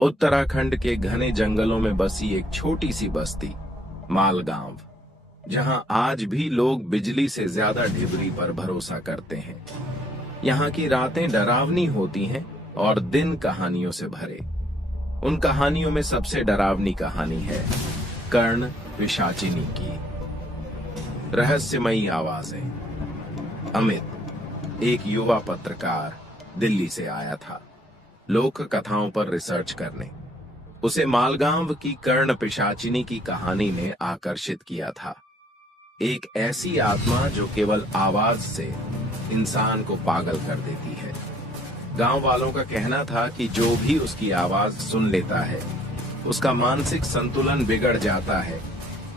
उत्तराखंड के घने जंगलों में बसी एक छोटी सी बस्ती मालगांव, जहां आज भी लोग बिजली से ज्यादा ढिबरी पर भरोसा करते हैं। यहाँ की रातें डरावनी होती हैं और दिन कहानियों से भरे। उन कहानियों में सबसे डरावनी कहानी है कर्ण पिशाचिनी की। रहस्यमयी आवाजें। अमित एक युवा पत्रकार दिल्ली से आया था लोक कथाओं पर रिसर्च करने। उसे मालगांव की कर्ण पिशाचिनी की कहानी ने आकर्षित किया था। एक ऐसी आत्मा जो केवल आवाज से इंसान को पागल कर देती है। गांव वालों का कहना था कि जो भी उसकी आवाज सुन लेता है उसका मानसिक संतुलन बिगड़ जाता है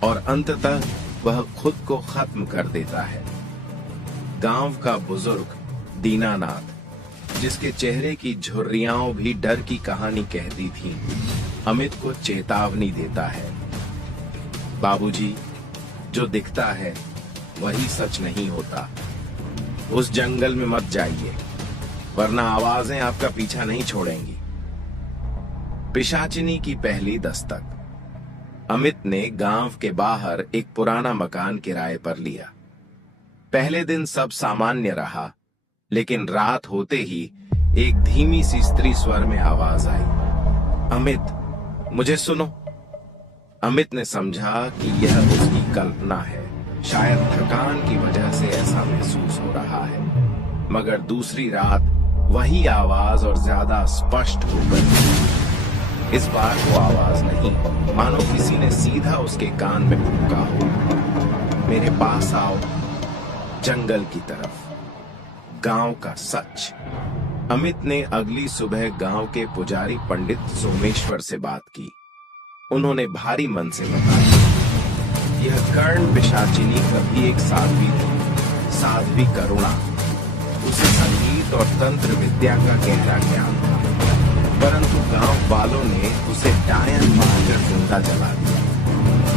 और अंततः वह खुद को खत्म कर देता है। गांव का बुजुर्ग दीनानाथ, जिसके चेहरे की झुर्रियां भी डर की कहानी कहती थी, अमित को चेतावनी देता है। बाबूजी, जो दिखता है वही सच नहीं होता। उस जंगल में मत जाइए, वरना आवाजें आपका पीछा नहीं छोड़ेंगी। पिशाचिनी की पहली दस्तक। अमित ने गांव के बाहर एक पुराना मकान किराए पर लिया। पहले दिन सब सामान्य रहा, लेकिन रात होते ही एक धीमी सी स्त्री स्वर में आवाज आई, अमित, मुझे सुनो। अमित ने समझा कि यह उसकी कल्पना है। शायद थकान की वजह से ऐसा महसूस हो रहा है। मगर दूसरी रात वही आवाज और ज्यादा स्पष्ट हो गई। इस बार वो आवाज नहीं, मानो किसी ने सीधा उसके कान में फूंका हो, मेरे पास आओ, जंगल की तरफ। गांव का सच। अमित ने अगली सुबह गांव के पुजारी पंडित सोमेश्वर से बात की। उन्होंने भारी मन से बताया, यह कर्ण पिशाचिनी कभी एक साध्वी थी, साध्वी करुणा। उसे संगीत और तंत्र विद्या का गहरा ज्ञान था, परंतु गांव वालों ने उसे डायन मारकर जिंदा जला दिया।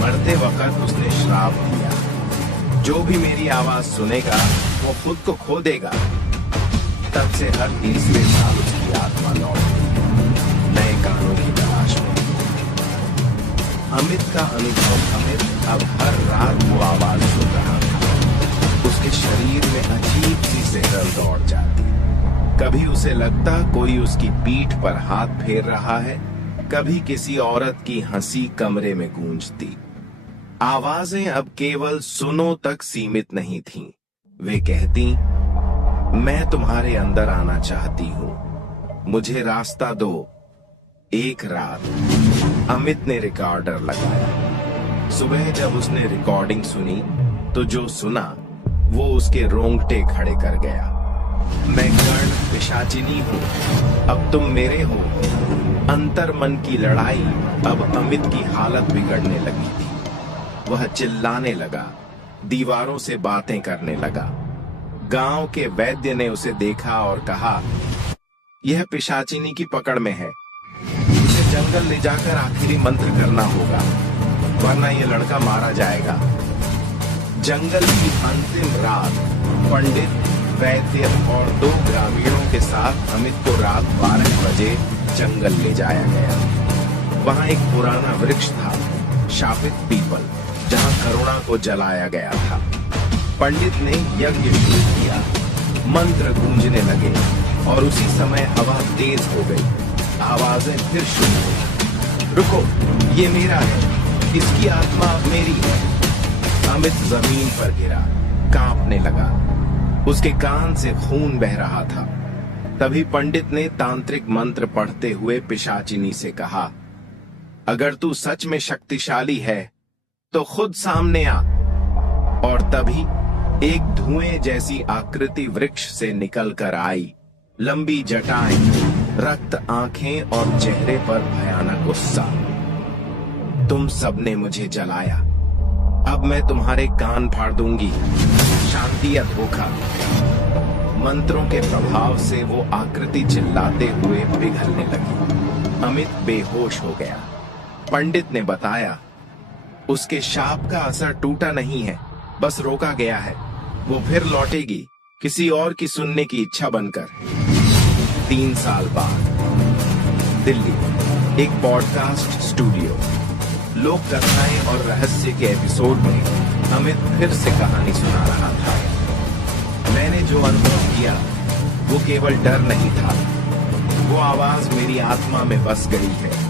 मरते वक्त उसने श्राप दिया, जो भी मेरी आवाज सुनेगा वो खुद को खो देगा। तब से हर तीसरे साल उसकी आत्मा लौटती, नए कानों की तलाश में। अमित का अनुभव, अमित अब हर रात वो आवाज सुन रहा था। उसके शरीर में अजीब सी सिहरन दौड़ जाती। कभी उसे लगता कोई उसकी पीठ पर हाथ फेर रहा है, कभी किसी औरत की हंसी कमरे में गूंजती। आवाजें अब केवल सुनो तक सीमित नहीं थीं। वे कहती, मैं तुम्हारे अंदर आना चाहती हूं, मुझे रास्ता दो। एक रात अमित ने रिकॉर्डर लगाया। सुबह जब उसने रिकॉर्डिंग सुनी तो जो सुना वो उसके रोंगटे खड़े कर गया। मैं कर्ण पिशाचिनी हूं, अब तुम मेरे हो। अंतर मन की लड़ाई। अब अमित की हालत बिगड़ने लगी थी। वह चिल्लाने लगा, दीवारों से बातें करने लगा। गांव के वैद्य ने उसे देखा और कहा, यह पिशाचिनी की पकड़ में है, इसे जंगल ले जाकर आखिरी मंत्र करना होगा, वरना यह लड़का मारा जाएगा। जंगल की अंतिम रात पंडित, वैद्य और 2 ग्रामीणों के साथ अमित को रात 12 बजे जंगल ले जाया गया। वहां एक पुराना वृक्ष था, शापित पीपल, जहां करुणा को जलाया गया था। पंडित ने यज्ञ शुरू किया। मंत्र गूंजने लगे और उसी समय हवा तेज हो गई। आवाजें फिर शुरू हुई। रुको, ये मेरा है, इसकी आत्मा अब मेरी है। अमित जमीन पर गिरा, कांपने लगा। उसके कान से खून बह रहा था। तभी पंडित ने तांत्रिक मंत्र पढ़ते हुए पिशाचिनी से कहा, अगर तू सच में शक्तिशाली है तो खुद सामने आ। और तभी एक धुएं जैसी आकृति वृक्ष से निकलकर आई। लंबी जटाएं, रक्त आंखें और चेहरे पर भयानक गुस्सा। तुम सबने मुझे जलाया, अब मैं तुम्हारे कान फाड़ दूंगी। शांति या धोखा। मंत्रों के प्रभाव से वो आकृति चिल्लाते हुए पिघलने लगी। अमित बेहोश हो गया। पंडित ने बताया, उसके शाप का असर टूटा नहीं है, बस रोका गया है। वो फिर लौटेगी, किसी और की सुनने की इच्छा बनकर। 3 साल बाद दिल्ली। एक पॉडकास्ट स्टूडियो। लोक कथाएं और रहस्य के एपिसोड में अमित फिर से कहानी सुना रहा था। मैंने जो अनुभव किया वो केवल डर नहीं था, वो आवाज मेरी आत्मा में बस गई है।